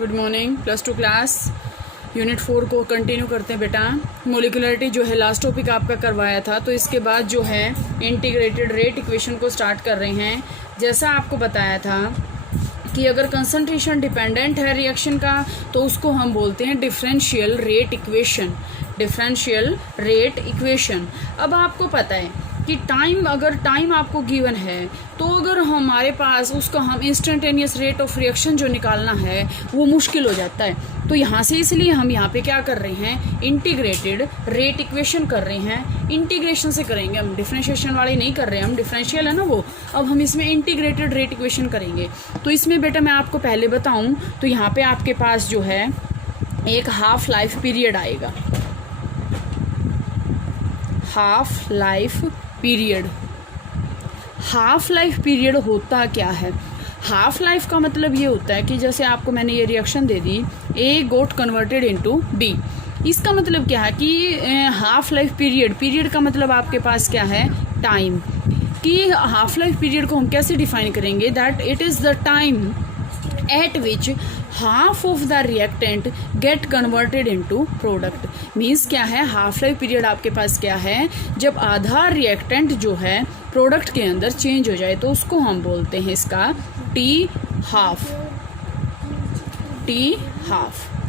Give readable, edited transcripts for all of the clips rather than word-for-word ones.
Good morning plus two class unit 4 को continue करते हैं बेटा। मोलिकुलरिटी जो है लास्ट टॉपिक आपका करवाया था, तो इसके बाद जो है इंटीग्रेटेड रेट इक्वेशन को स्टार्ट कर रहे हैं। जैसा आपको बताया था कि अगर कंसंट्रेशन डिपेंडेंट है रिएक्शन का तो उसको हम बोलते हैं differential rate equation. Differential rate equation. अब आपको पता है कि अगर टाइम आपको गिवन है तो अगर हमारे पास उसका हम इंस्टेंटेनियस रेट ऑफ रिएक्शन जो निकालना है वो मुश्किल हो जाता है। तो यहाँ से इसलिए हम यहाँ पे क्या कर रहे हैं, इंटीग्रेटेड रेट इक्वेशन कर रहे हैं। इंटीग्रेशन से करेंगे हम, डिफरेंशिएशन वाले नहीं कर रहे हैं हम, डिफरेंशियल है ना वो। अब हम इसमें इंटीग्रेटेड रेट इक्वेशन करेंगे। तो इसमें बेटा मैं आपको पहले बताऊँ तो यहाँ पे आपके पास जो है एक हाफ लाइफ पीरियड आएगा। Half life period. Half life period होता क्या है? हाफ लाइफ का मतलब ये होता है कि जैसे आपको मैंने ये रिएक्शन दे दी, ए गोट कन्वर्टेड इनटू बी। इसका मतलब क्या है कि हाफ लाइफ पीरियड का मतलब आपके पास क्या है, टाइम। कि हाफ लाइफ पीरियड को हम कैसे डिफाइन करेंगे, that it is the time at which half of the reactant get converted into product। Means क्या है, हाफ लाइफ पीरियड आपके पास क्या है, जब आधा रिएक्टेंट जो है प्रोडक्ट के अंदर चेंज हो जाए तो उसको हम बोलते हैं इसका टी हाफ।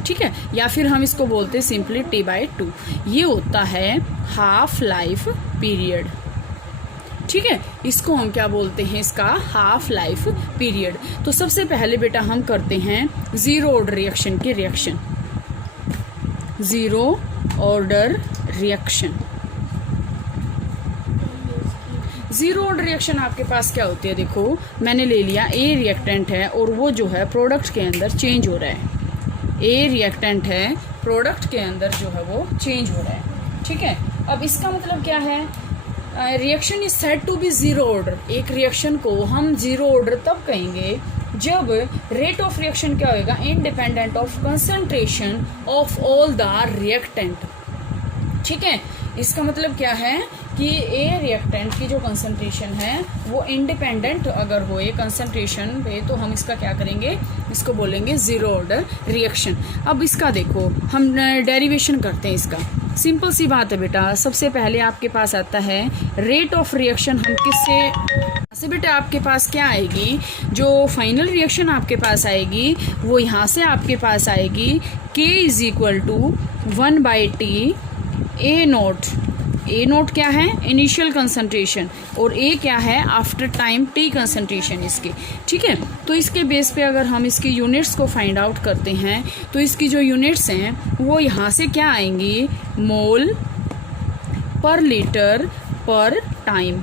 ठीक है, या फिर हम इसको बोलते हैं सिंपली T/2। ये होता है हाफ लाइफ पीरियड। ठीक है, इसको हम क्या बोलते हैं, इसका हाफ लाइफ पीरियड। तो सबसे पहले बेटा हम करते हैं जीरो ऑर्डर रिएक्शन की reaction. Zero order reaction. Zero order reaction आपके पास क्या होती है, देखो मैंने ले लिया ए रिएक्टेंट है और वो जो है प्रोडक्ट के अंदर चेंज हो रहा है। ए रिएक्टेंट है, प्रोडक्ट के अंदर जो है वो चेंज हो रहा है। ठीक है, अब इसका मतलब क्या है, reaction is said to be zero order. एक रिएक्शन को हम जीरो ऑर्डर तब कहेंगे जब रेट ऑफ रिएक्शन क्या होगा, independent of concentration of all the reactant. ठीक है, इसका मतलब क्या है कि ए रिएक्टेंट की जो कंसंट्रेशन है वो इंडिपेंडेंट अगर हो कंसंट्रेशन पे तो हम इसका क्या करेंगे, इसको बोलेंगे जीरो ऑर्डर रिएक्शन। अब इसका देखो हम डेरिवेशन करते हैं इसका। सिंपल सी बात है बेटा, सबसे पहले आपके पास आता है रेट ऑफ रिएक्शन। हम किससे बेटा आपके पास क्या आएगी, जो फाइनल रिएक्शन आपके पास आएगी वो यहाँ से आपके पास आएगी K is equal to 1/T a naught. A naught क्या है, इनिशियल कंसंट्रेशन, और ए क्या है, आफ्टर टाइम टी कंसंट्रेशन इसकी। ठीक है, तो इसके बेस पे अगर हम इसकी यूनिट्स को फाइंड आउट करते हैं तो इसकी जो यूनिट्स हैं वो यहाँ से क्या आएंगी, मोल पर लीटर पर टाइम।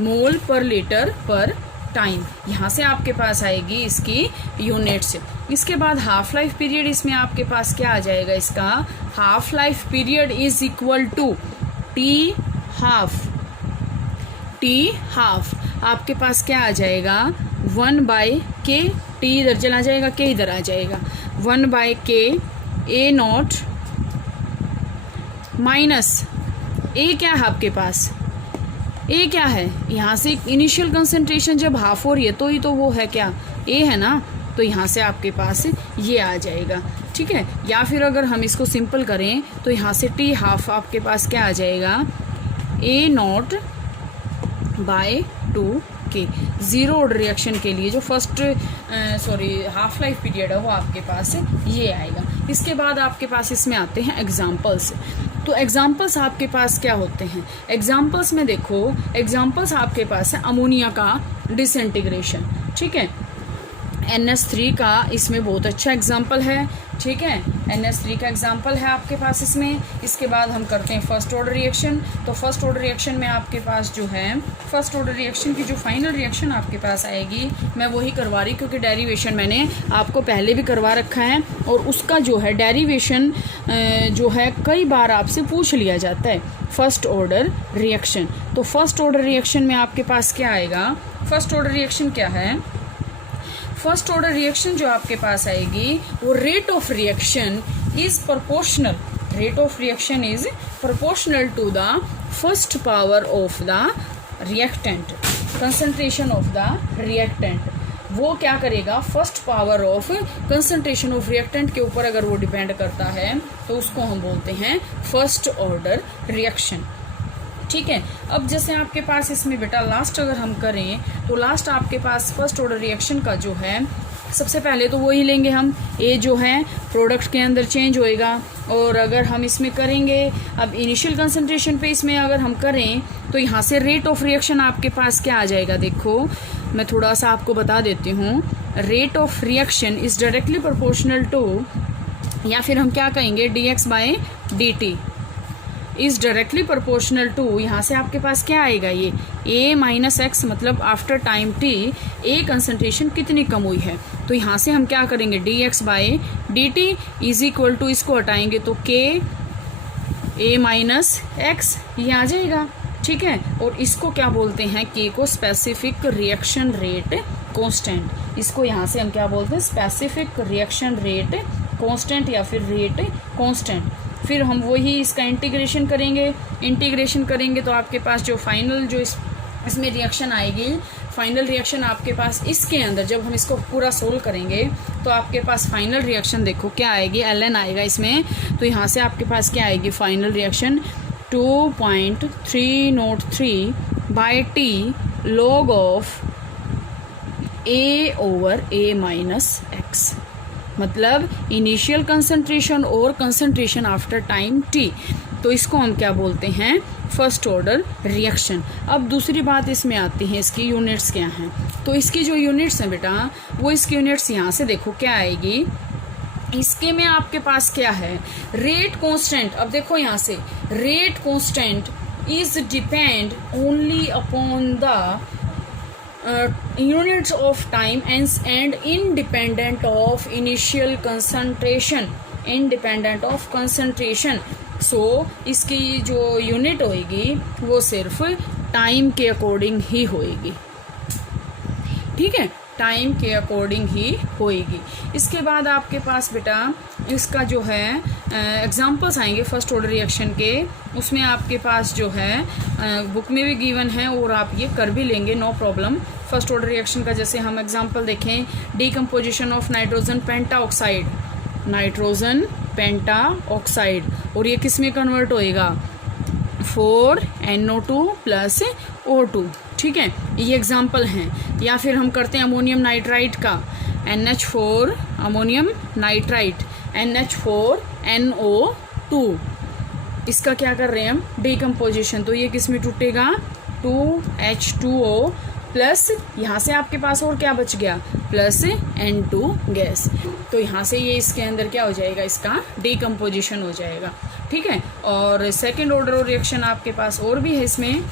मोल पर लीटर पर टाइम यहाँ से आपके पास आएगी इसकी यूनिट्स। इसके बाद हाफ लाइफ पीरियड, इसमें आपके पास क्या आ जाएगा, इसका half life period is equal to t half. आपके पास क्या आ जाएगा, 1/K। टी इधर चला जाएगा, K इधर आ जाएगा, 1/K ए नॉट माइनस ए क्या है आपके पास, ए क्या है, यहाँ से इनिशियल कंसंट्रेशन जब हाफ हो रही है तो ही तो वो है क्या, ए है ना, तो यहाँ से आपके पास ये आ जाएगा। ठीक है, या फिर अगर हम इसको सिंपल करें तो यहाँ से टी हाफ आपके पास क्या आ जाएगा, a naught by 2K। Zero order reaction के लिए जो फर्स्ट हाफ लाइफ पीरियड है वो आपके पास ये आएगा। इसके बाद आपके पास इसमें आते हैं एग्जाम्पल्स। तो एग्जाम्पल्स आपके पास क्या होते हैं, एग्जाम्पल्स में देखो, एग्जाम्पल्स आपके पास है अमोनिया का डिसइंटीग्रेशन। ठीक है, NH3 का इसमें बहुत अच्छा एग्जाम्पल है। ठीक है, NH3 का एग्जाम्पल है आपके पास इसमें। इसके बाद हम करते हैं फर्स्ट ऑर्डर रिएक्शन। तो फर्स्ट ऑर्डर रिएक्शन में आपके पास जो है, फर्स्ट ऑर्डर रिएक्शन की जो फाइनल रिएक्शन आपके पास आएगी, मैं वही करवा रही क्योंकि डेरिवेशन मैंने आपको पहले भी करवा रखा है और उसका जो है डेरिवेशन जो है कई बार आपसे पूछ लिया जाता है। फर्स्ट ऑर्डर रिएक्शन, तो फर्स्ट ऑर्डर रिएक्शन में आपके पास क्या आएगा, फर्स्ट ऑर्डर रिएक्शन क्या है, फर्स्ट ऑर्डर रिएक्शन जो आपके पास आएगी वो rate of reaction is proportional. Rate of reaction is proportional to the first power of the reactant, concentration of the reactant. वो क्या करेगा, first power of concentration of reactant के ऊपर अगर वो डिपेंड करता है तो उसको हम बोलते हैं फर्स्ट ऑर्डर रिएक्शन। ठीक है, अब जैसे आपके पास इसमें बेटा लास्ट अगर हम करें तो लास्ट आपके पास फर्स्ट ऑर्डर रिएक्शन का जो है, सबसे पहले तो वो ही लेंगे हम, ए जो है प्रोडक्ट के अंदर चेंज होएगा। और अगर हम इसमें करेंगे, अब इनिशियल कंसंट्रेशन पे इसमें अगर हम करें तो यहाँ से रेट ऑफ रिएक्शन आपके पास क्या आ जाएगा, देखो मैं थोड़ा सा आपको बता देती हूँ। Rate of reaction is directly proportional to, या फिर हम क्या कहेंगे, dx by dt is directly proportional to, यहाँ से आपके पास क्या आएगा, ये a माइनस एक्स, मतलब after time t a concentration कितनी कम हुई है। तो यहाँ से हम क्या करेंगे, dx by dt is equal to, इसको हटाएंगे तो k a माइनस एक्स ये आ जाएगा। ठीक है, और इसको क्या बोलते हैं, k को स्पेसिफिक रिएक्शन रेट कांस्टेंट, इसको यहाँ से हम क्या बोलते हैं, स्पेसिफिक रिएक्शन रेट कांस्टेंट या फिर रेट कांस्टेंट। फिर हम वही इसका इंटीग्रेशन करेंगे तो आपके पास जो फाइनल जो इसमें रिएक्शन आएगी, फाइनल रिएक्शन आपके पास इसके अंदर जब हम इसको पूरा सोल्व करेंगे तो आपके पास फाइनल रिएक्शन देखो क्या आएगी, ln आएगा इसमें। तो यहाँ से आपके पास क्या आएगी, final reaction 2.303 by t log of a over a minus x, मतलब इनिशियल कंसंट्रेशन और कंसंट्रेशन आफ्टर टाइम t। तो इसको हम क्या बोलते हैं, फर्स्ट ऑर्डर रिएक्शन। अब दूसरी बात इसमें आती है, इसकी यूनिट्स क्या हैं। तो इसकी जो यूनिट्स हैं बेटा, वो इसकी यूनिट्स यहाँ से देखो क्या आएगी, इसके में आपके पास क्या है, रेट कांस्टेंट। अब देखो यहाँ से rate constant is depend only upon the units of time and independent of initial concentration, independent of concentration। so इसकी जो यूनिट होएगी वो सिर्फ टाइम के अकॉर्डिंग ही होएगी। ठीक है, टाइम के अकॉर्डिंग ही होएगी। इसके बाद आपके पास बेटा इसका जो है एग्जांपल्स आएंगे फर्स्ट ऑर्डर रिएक्शन के, उसमें आपके पास जो है बुक में भी गिवन है और आप ये कर भी लेंगे, no problem. First order reaction का जैसे हम एग्जांपल देखें, decomposition of nitrogen penta oxide, nitrogen penta oxide, और ये किस में कन्वर्ट होएगा, 4NO2 प्लस O2। ठीक है, ये एग्जांपल हैं। या फिर हम करते हैं अमोनियम नाइट्राइट का, NH4 अमोनियम नाइट्राइट, NH4NO2, इसका क्या कर रहे हैं हम, डीकम्पोजिशन। तो ये किस में टूटेगा, 2H2O प्लस यहाँ से आपके पास और क्या बच गया, प्लस N2 गैस। तो यहाँ से ये इसके अंदर क्या हो जाएगा, इसका डीकम्पोजिशन हो जाएगा। ठीक है, और सेकेंड ऑर्डर रिएक्शन आपके पास और भी है इसमें।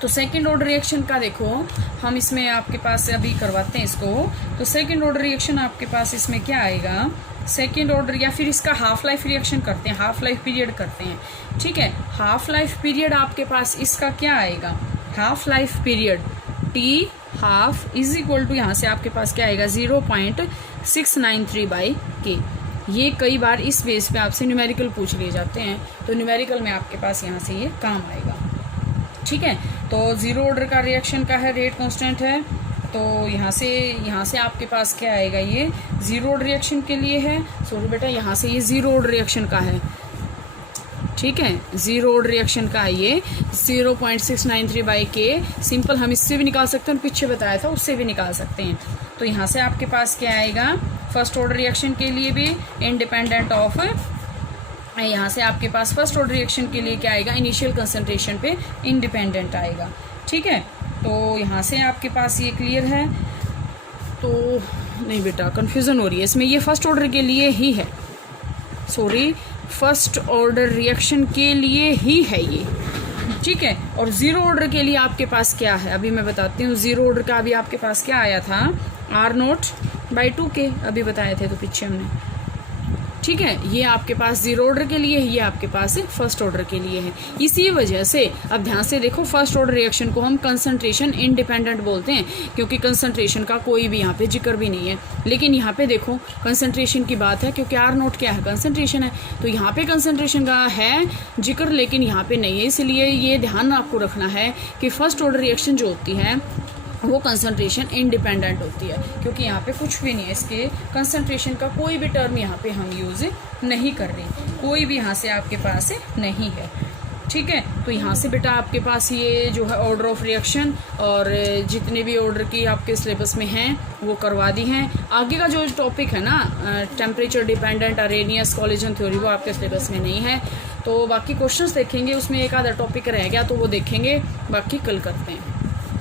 तो सेकेंड ऑर्डर रिएक्शन का देखो हम इसमें आपके पास अभी करवाते हैं इसको। तो सेकेंड ऑर्डर रिएक्शन आपके पास इसमें क्या आएगा, सेकेंड ऑर्डर, या फिर इसका हाफ लाइफ रिएक्शन करते हैं, हाफ लाइफ पीरियड करते हैं। ठीक है, हाफ लाइफ पीरियड आपके पास इसका क्या आएगा, half life period T half is equal to, यहाँ से आपके पास क्या आएगा, 0.693/K। ये कई बार इस बेस पे आपसे न्यूमेरिकल पूछ लिए जाते हैं, तो न्यूमेरिकल में आपके पास यहाँ से ये काम आएगा। ठीक है, तो जीरो ऑर्डर का रिएक्शन का है, रेट कांस्टेंट है। तो यहाँ से आपके पास क्या आएगा, ये जीरो ऑर्डर रिएक्शन के लिए है। सॉरी बेटा, यहाँ से ये जीरो ऑर्डर रिएक्शन का है। ठीक है, जीरो ऑर्डर रिएक्शन का है ये 0.693/K। सिंपल हम इससे भी निकाल सकते हैं, पीछे बताया था उससे भी निकाल सकते हैं। तो यहाँ से आपके पास क्या आएगा, फर्स्ट ऑर्डर रिएक्शन के लिए भी इंडिपेंडेंट ऑफ, यहाँ से आपके पास फर्स्ट ऑर्डर रिएक्शन के लिए क्या आएगा, इनिशियल कंसंट्रेशन पे इंडिपेंडेंट आएगा। ठीक है, तो यहाँ से आपके पास ये क्लियर है। तो नहीं बेटा, कंफ्यूजन हो रही है इसमें, ये फर्स्ट ऑर्डर के लिए ही है, सॉरी फर्स्ट ऑर्डर रिएक्शन के लिए ही है ये। ठीक है, और जीरो ऑर्डर के लिए आपके पास क्या है, अभी मैं बताती हूँ। जीरो ऑर्डर का अभी आपके पास क्या आया था, R0/2K, अभी बताए थे तो पीछे हमने। ठीक है, ये आपके पास जीरो ऑर्डर के लिए है, ये आपके पास फर्स्ट ऑर्डर के लिए है। इसी वजह से अब ध्यान से देखो, फर्स्ट ऑर्डर रिएक्शन को हम कंसंट्रेशन इंडिपेंडेंट बोलते हैं, क्योंकि कंसंट्रेशन का कोई भी यहाँ पे जिक्र भी नहीं है। लेकिन यहाँ पे देखो कंसंट्रेशन की बात है, क्योंकि R0 क्या है, कंसंट्रेशन है। तो यहाँ पे कंसंट्रेशन का है जिक्र, लेकिन यहाँ पे नहीं है। इसलिए ये ध्यान आपको रखना है कि फर्स्ट ऑर्डर रिएक्शन जो होती है वो कंसंट्रेशन इंडिपेंडेंट होती है, क्योंकि यहाँ पे कुछ भी नहीं है, इसके कंसंट्रेशन का कोई भी टर्म यहाँ पे हम यूज़ नहीं कर रहे, कोई भी यहाँ से आपके पास नहीं है। ठीक है, तो यहाँ से बेटा आपके पास ये जो है ऑर्डर ऑफ रिएक्शन और जितने भी ऑर्डर की आपके सिलेबस में हैं वो करवा दी हैं। आगे का जो टॉपिक है ना temperature dependent Arrhenius collision theory, वो आपके सिलेबस में नहीं है। तो बाकी क्वेश्चंस देखेंगे, उसमें एक आधा टॉपिक रह गया तो वो देखेंगे, बाकी कल करते हैं।